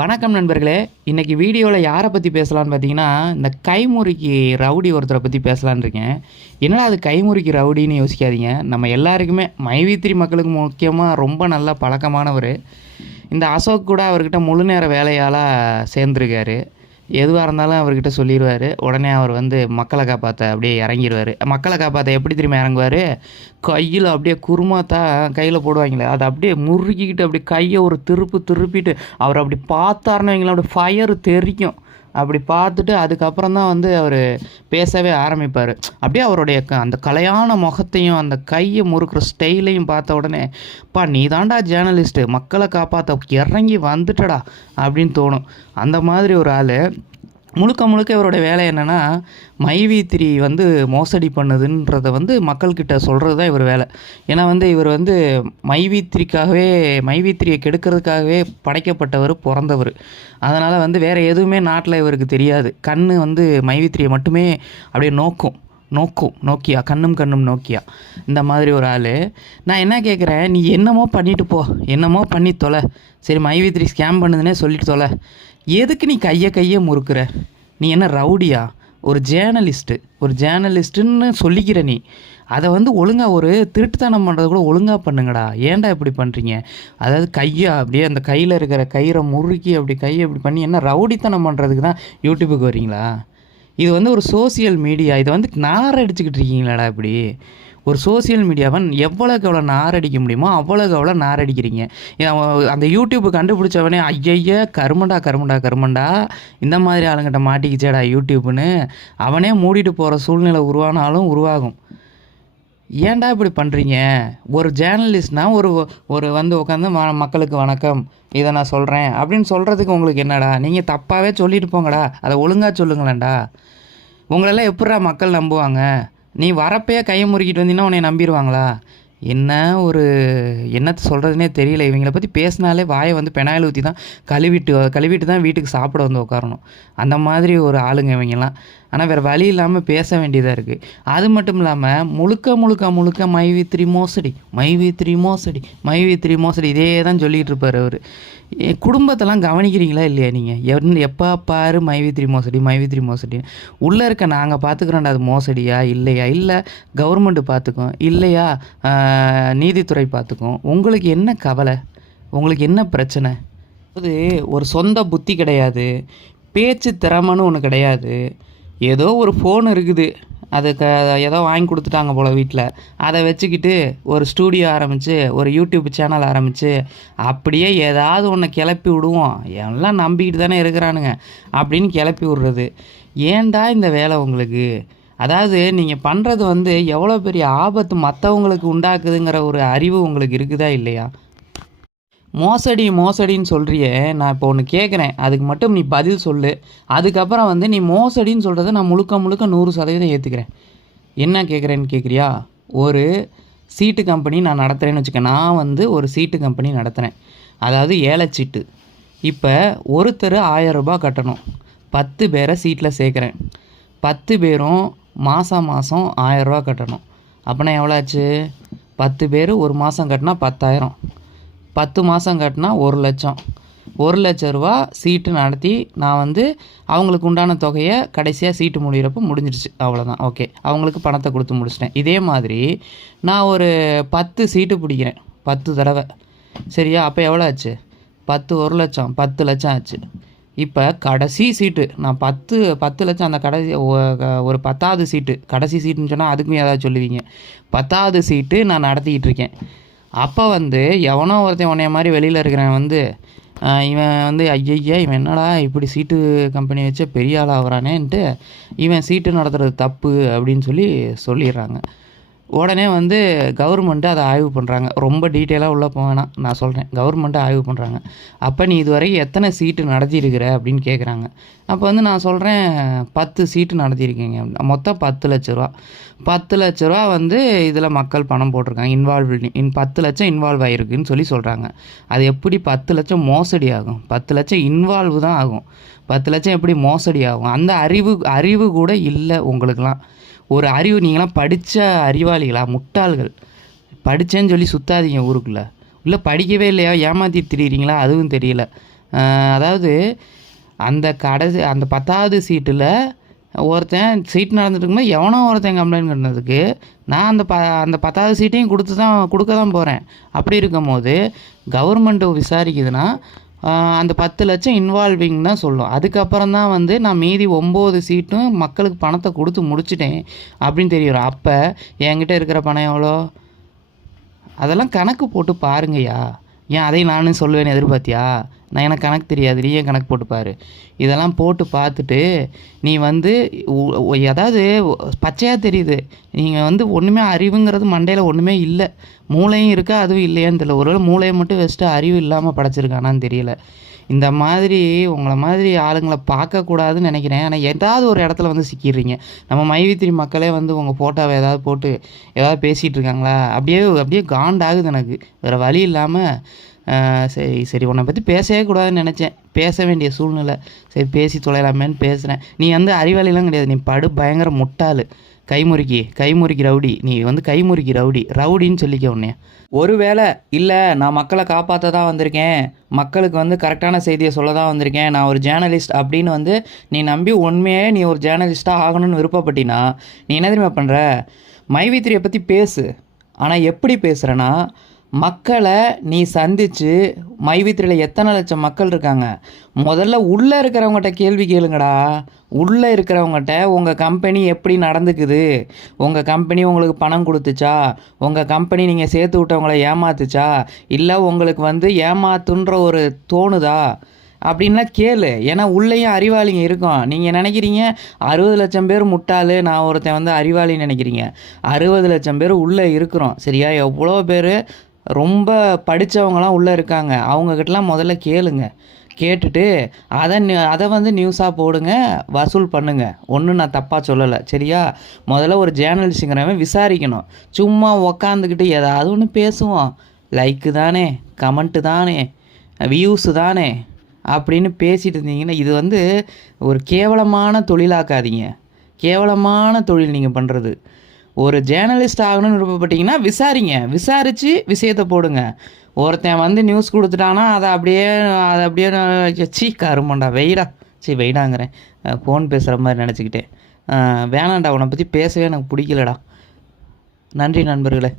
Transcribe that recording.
வணக்கம் நண்பர்களே. இன்னைக்கு வீடியோவில் யாரை பற்றி பேசலான்னு பார்த்தீங்கன்னா, இந்த கைமுறிக்கு ரவுடி ஒருத்தரை பற்றி பேசலான்னு இருக்கேன். என்னடா அது கைமுறிக்கு ரவுடின்னு யோசிக்காதீங்க. நம்ம எல்லாருக்குமே மைவித்திரி மக்களுக்கு முக்கியமாக ரொம்ப நல்ல பழக்கமானவர். இந்த அசோக் கூட அவர்கிட்ட முழு நேர வேலையாளாக சேர்ந்துருக்காரு. எதுவாக இருந்தாலும் அவர்கிட்ட சொல்லிடுவார். உடனே அவர் வந்து மக்களை காப்பாற்ற அப்படியே இறங்கிடுவார். மக்களை காப்பாற்ற எப்படி திரும்ப இறங்குவார், கையில் அப்படியே குருமாத்தா கையில் போடுவாங்களே, அதை அப்படியே முறுக்கிக்கிட்டு அப்படியே கையை ஒரு திருப்பிட்டு அவர் அப்படி பார்த்தாருன்னு வைங்களேன், அப்படியே ஃபயர் தெரிக்கும். அப்படி பார்த்துட்டு அதுக்கப்புறம் தான் வந்து அவர் பேசவே ஆரம்பிப்பார். அப்படியே அவருடைய அந்த கலையான முகத்தையும் அந்த கையை முறுக்கிற ஸ்டைலையும் பார்த்த உடனே, பா நீ தாண்டா ஜேர்னலிஸ்ட்டு, மக்களை காப்பாற்ற இறங்கி வந்துட்டடா அப்படின்னு தோணும். அந்த மாதிரி ஒரு ஆள். முழுக்க இவருடைய வேலை என்னென்னா, மைவி3 வந்து மோசடி பண்ணுதுன்றதை வந்து மக்கள்கிட்ட சொல்கிறது தான் இவர் வேலை. ஏன்னா வந்து இவர் வந்து மைவி3யை கெடுக்கிறதுக்காகவே படைக்கப்பட்டவர், பிறந்தவர். அதனால் வந்து வேறு எதுவுமே நாட்டில் இவருக்கு தெரியாது. கண் வந்து மைவி3யை மட்டுமே அப்படியே நோக்கியா, கண்ணும் நோக்கியா, இந்த மாதிரி ஒரு ஆள். நான் என்ன கேட்குறேன், நீ என்னமோ பண்ணிட்டு போ, என்னமோ பண்ணி தொலை, சரி மைவி3 ஸ்கேம் பண்ணுதுன்னே சொல்லிட்டு தொலை, எதுக்கு நீ கையை முறுக்குற? நீ என்ன ரவுடியா? ஒரு ஜேர்னலிஸ்ட்டுன்னு சொல்லிக்கிற நீ. அதை வந்து ஒழுங்காக ஒரு திருட்டுத்தனம் பண்ணுறது கூட ஒழுங்காக பண்ணுங்கடா. ஏன்டா இப்படி பண்ணுறீங்க? அதாவது கையை அப்படியே அந்த கையில் இருக்கிற கயிறை முறுக்கி அப்படி கையை இப்படி பண்ணி என்ன ரவுடித்தனம் பண்ணுறதுக்கு தான் யூடியூபுக்கு வரீங்களா? இது வந்து ஒரு சோசியல் மீடியா. இதை வந்து நாரடிச்சுக்கிட்டு இருக்கீங்களாடா இப்படி. ஒரு சோசியல் மீடியாவை எவ்வளோக்கு எவ்வளோ நாரடிக்க முடியுமோ அவ்வளோக்கு எவ்வளோ நாரடிக்கிறீங்க. அந்த யூடியூப்பு கண்டுபிடிச்சவனே ஐயய்ய கருமண்டா இந்த மாதிரி ஆளுங்கிட்ட மாட்டிக்கிச்சேடா யூடியூப்னு அவனே மூடிட்டு போகிற சூழ்நிலை உருவாகும். ஏன்டா இப்படி பண்ணுறீங்க? ஒரு ஜேர்னலிஸ்ட்னால் ஒரு வந்து உட்காந்து மக்களுக்கு வணக்கம், இதை நான் சொல்கிறேன் அப்படின்னு சொல்கிறதுக்கு உங்களுக்கு என்னடா? நீங்கள் தப்பாகவே சொல்லிட்டு போங்கடா, அதை ஒழுங்காக சொல்லுங்களேன்டா. உங்களெல்லாம் எப்படிடா மக்கள் நம்புவாங்க? நீ வரப்பையே கையை முறுக்கிட்டு வந்தீங்கன்னா உன்னை நம்பிடுவாங்களா? என்னத்தை சொல்கிறதுனே தெரியல. இவங்களை பற்றி பேசினாலே வாயை வந்து பெனாயில் ஊற்றி தான் கழுவிட்டு தான் வீட்டுக்கு சாப்பிட வந்து உட்காரணும். அந்த மாதிரி ஒரு ஆளுங்க இவங்கெல்லாம். ஆனால் வேறு வழி இல்லாமல் பேச வேண்டியதாக இருக்குது. அது மட்டும் இல்லாமல் முழுக்க மைவி3 மோசடி இதே தான் சொல்லிகிட்டு இருப்பார் அவர். குடும்பத்தெல்லாம் கவனிக்கிறீங்களா இல்லையா நீங்கள்? எப்போ பாரு மைவி3 மோசடி. உள்ளே இருக்க நாங்கள் பார்த்துக்குறோண்டா, அது மோசடியா இல்லையா? இல்லை கவர்மெண்ட்டு பார்த்துக்கும், இல்லையா நீதித்துறை பார்த்துக்கும். உங்களுக்கு என்ன கவலை? உங்களுக்கு என்ன பிரச்சனை? அது ஒரு சொந்த புத்தி கிடையாது, பேச்சு திறமைன்னு ஒன்று கிடையாது. ஏதோ ஒரு ஃபோன் இருக்குது, அதுக்கு ஏதோ வாங்கி கொடுத்துட்டாங்க போல் வீட்டில், அதை வச்சுக்கிட்டு ஒரு ஸ்டூடியோ ஆரம்பித்து ஒரு யூடியூப் சேனல் ஆரம்பித்து அப்படியே ஏதாவது ஒன்று கிளப்பி விடுவோம், எல்லாம் நம்பிக்கிட்டு தானே இருக்கிறானுங்க அப்படின்னு கிளப்பி விடுறது. ஏன்டா இந்த வேலை உங்களுக்கு? அதாவது நீங்கள் பண்ணுறது வந்து எவ்வளோ பெரிய ஆபத்து மற்றவங்களுக்கு உண்டாக்குதுங்கிற ஒரு அறிவு உங்களுக்கு இருக்குதா இல்லையா? மோசடின்னு சொல்கிறியே, நான் இப்போ ஒன்று கேட்குறேன், அதுக்கு மட்டும் நீ பதில் சொல்லு. அதுக்கப்புறம் வந்து நீ மோசடின்னு சொல்கிறத நான் முழுக்க 100% ஏற்றுக்கிறேன். என்ன கேட்குறேன்னு கேட்குறியா? ஒரு சீட்டு கம்பெனி நான் நடத்துகிறேன்னு வச்சுக்க. நான் வந்து ஒரு சீட்டு கம்பெனி நடத்துகிறேன், அதாவது ஏலச்சீட்டு. இப்போ ஒருத்தர் 1000 ரூபாய் கட்டணும், 10 பேரை சீட்டில் சேர்க்குறேன். 10 பேரும் மாதம் 1000 ரூபா கட்டணும். அப்படின்னா எவ்வளோ ஆச்சு? 10 பேர் ஒரு மாதம் கட்டினா 10,000, 10 மாதம் கட்டினா 1,00,000. 1,00,000 ரூபா சீட்டு நடத்தி நான் வந்து அவங்களுக்கு உண்டான தொகையை கடைசியாக சீட்டு முடிகிறப்போ முடிஞ்சிருச்சு, அவ்வளோதான். ஓகே, அவங்களுக்கு பணத்தை கொடுத்து முடிச்சிட்டேன். இதே மாதிரி நான் ஒரு 10 சீட்டு பிடிக்கிறேன், 10 தடவை, சரியா? அப்போ எவ்வளோ ஆச்சு? 10 1,00,000, 10 லட்சம் ஆச்சு. இப்போ கடைசி சீட்டு நான் 10 லட்சம், அந்த கடைசி ஒரு 10வது சீட்டு, கடைசி சீட்டுன்னு சொன்னால் அதுக்கும் ஏதாவது சொல்லுவீங்க. 10வது சீட்டு நான் நடத்திக்கிட்டு இருக்கேன். அப்போ வந்து எவனோ ஒருத்தன் உன்னைய மாதிரி வெளியில் இருக்கிறவன் வந்து இவன் வந்து ஐயய்யா இவன் என்னடா இப்படி சீட்டு கம்பெனி வச்ச பெரிய ஆள் ஆகிறானேன்ட்டு இவன் சீட்டு நடத்துகிறது தப்பு அப்படின்னு சொல்லிடுறாங்க. உடனே வந்து கவர்மெண்ட்டு அதை ஆய்வு பண்ணுறாங்க. ரொம்ப டீட்டெயிலாக உள்ளே போவேனா, நான் சொல்கிறேன். கவர்மெண்ட்டு ஆய்வு பண்ணுறாங்க. அப்போ நீ இதுவரைக்கும் எத்தனை சீட்டு நடத்தியிருக்கிற அப்படின்னு கேட்குறாங்க. அப்போ வந்து நான் சொல்கிறேன் 10 சீட்டு நடத்தியிருக்கீங்க. மொத்தம் 10 லட்ச ரூபா. 10 லட்ச ரூபா வந்து இதில் மக்கள் பணம் போட்டிருக்காங்க, 10 லட்சம் இன்வால்வ் ஆகிருக்குன்னு சொல்கிறாங்க. அது எப்படி 10 லட்சம் மோசடி ஆகும்? 10 லட்சம் இன்வால்வ் தான் ஆகும். 10 லட்சம் எப்படி மோசடி ஆகும்? அந்த அறிவு கூட இல்லை உங்களுக்கெல்லாம். ஒரு அறிவு, நீங்களாம் படித்த அறிவாளிகளா? முட்டாள்கள். படித்தேன்னு சொல்லி சுற்றாதீங்க ஊருக்குள்ளே. இல்லை படிக்கவே இல்லையா, ஏமாற்றி திரியிறீங்களா? அதுவும் தெரியல. அதாவது அந்த 10வது சீட்டில் ஒருத்தன் சீட் நடந்துட்டு இருக்கும்போது எவனோ ஒருத்தன் கம்ப்ளைண்ட் பண்ணதுக்கு நான் அந்த 10வது சீட்டையும் கொடுக்க தான் போகிறேன். அப்படி இருக்கும்போது கவர்மெண்ட்டு விசாரிக்குதுன்னா அந்த 10 லட்சம் இன்வால்விங் தான் சொல்லும். அதுக்கப்புறம் தான் வந்து நான் மீதி 9 சீட்டும் மக்களுக்கு பணத்தை கொடுத்து முடிச்சிட்டேன் அப்படின்னு தெரியும். அப்போ என்கிட்ட இருக்கிற பணம் எவ்வளோ? அதெல்லாம் கணக்கு போட்டு பாருங்கய்யா. ஏன் அதையும் நானும் சொல்லுவேன்னு எதிர்பார்த்தியா? எனக்கு கணக்கு தெரியாது, நீ ஏன் கணக்கு போட்டு பாரு. இதெல்லாம் போட்டு பார்த்துட்டு நீ வந்து அதாவது பச்சையாக தெரியுது, நீங்கள் வந்து ஒன்றுமே அறிவுங்கிறது மண்டையில் ஒன்றுமே இல்லை. மூளையும் இருக்கா அதுவும் இல்லையான்னு தெரியல. ஒருவேளை மூளையை மட்டும் வச்சுட்டு அறிவு இல்லாமல் படைச்சிருக்கானான்னு தெரியல. இந்த மாதிரி உங்களை மாதிரி ஆளுங்களை பார்க்கக்கூடாதுன்னு நினைக்கிறேன். ஆனால் ஏதாவது ஒரு இடத்துல வந்து சிக்கிடுறீங்க. நம்ம மைவித்திரி மக்களே வந்து உங்கள் ஃபோட்டோவை ஏதாவது போட்டு ஏதாவது பேசிகிட்டு இருக்காங்களா, அப்படியே காண்டாகுது எனக்கு. வேறு வழி இல்லாமல் சரி உன்னை பற்றி பேசவே கூடாதுன்னு நினச்சேன். பேச வேண்டிய சூழ்நிலை. சரி பேசி தொலைலாமேன்னு பேசுகிறேன். நீ வந்து அறிவாளிலாம் கிடையாது, நீ பயங்கர முட்டாள். கைமுறுக்கி ரவுடி. நீ வந்து கைமுறுக்கி ரவுடின்னு சொல்லிக்க உடனே. ஒருவேளை இல்லை நான் மக்களை காப்பாற்ற தான் வந்திருக்கேன், மக்களுக்கு வந்து கரெக்டான செய்தியை சொல்ல தான் வந்திருக்கேன், நான் ஒரு ஜேர்னலிஸ்ட் அப்படின்னு வந்து நீ நம்பி உண்மையே நீ ஒரு ஜேர்னலிஸ்ட்டாக ஆகணும்னு விருப்பப்பட்டினா நீ என்ன தெரியுமா பண்ணுற? மைவித்திரியை பற்றி பேசு. ஆனால் எப்படி பேசுகிறேன்னா, மக்களை நீ சந்தித்து மைவித்திரியில் எத்தனை லட்சம் மக்கள் இருக்காங்க, முதல்ல உள்ளே இருக்கிறவங்ககிட்ட கேள்வி கேளுங்கடா. உள்ளே இருக்கிறவங்ககிட்ட உங்கள் கம்பெனி எப்படி நடந்துக்குது, உங்கள் கம்பெனி உங்களுக்கு பணம் கொடுத்துச்சா, உங்கள் கம்பெனி நீங்கள் சேர்த்து விட்டவங்கள ஏமாத்துச்சா, இல்லை உங்களுக்கு வந்து ஏமாத்துன்ற ஒரு தோணுதா அப்படின்லாம் கேளு. ஏன்னா உள்ளேயும் அறிவாளிங்க இருக்கும். நீங்கள் நினைக்கிறீங்க 60 லட்சம் பேர் முட்டாள், நான் ஒருத்தன் வந்து அறிவாளின்னு நினைக்கிறீங்க. 60 லட்சம் பேர் உள்ளே இருக்கிறோம் சரியா? எவ்வளோ பேர் ரொம்ப படித்தவங்களாம் உள்ளே இருக்காங்க. அவங்கக்கிட்டலாம் முதல்ல கேளுங்க. கேட்டுட்டு அதை வந்து நியூஸாக போடுங்க, வசூல் பண்ணுங்க. ஒன்றும் நான் தப்பாக சொல்லலை சரியா? முதல்ல ஒரு ஜேர்னலிஸ்ட்டுங்கிறவன் விசாரிக்கணும். சும்மா உக்காந்துக்கிட்டு ஏதாவது ஒன்று பேசுவோம், லைக்கு தானே, கமெண்ட்டு தானே, வியூஸு தானே அப்படின்னு பேசிகிட்டு இருந்தீங்கன்னா இது வந்து ஒரு கேவலமான தொழிலாக்காதீங்க. கேவலமான தொழில் நீங்கள் பண்ணுறது. ஒரு ஜேர்னலிஸ்ட் ஆகணும்னு விருப்பப்பட்டீங்கன்னா விசாரித்து விஷயத்தை போடுங்க. ஒருத்தன் வந்து நியூஸ் கொடுத்துட்டானா அதை அப்படியே கருமண்டா வெயிடாங்கிறேன், ஃபோன் பேசுகிற மாதிரி நினச்சிக்கிட்டேன். வேணாண்டா, உன்னை பற்றி பேசவே எனக்கு பிடிக்கலடா. நன்றி நண்பர்களே.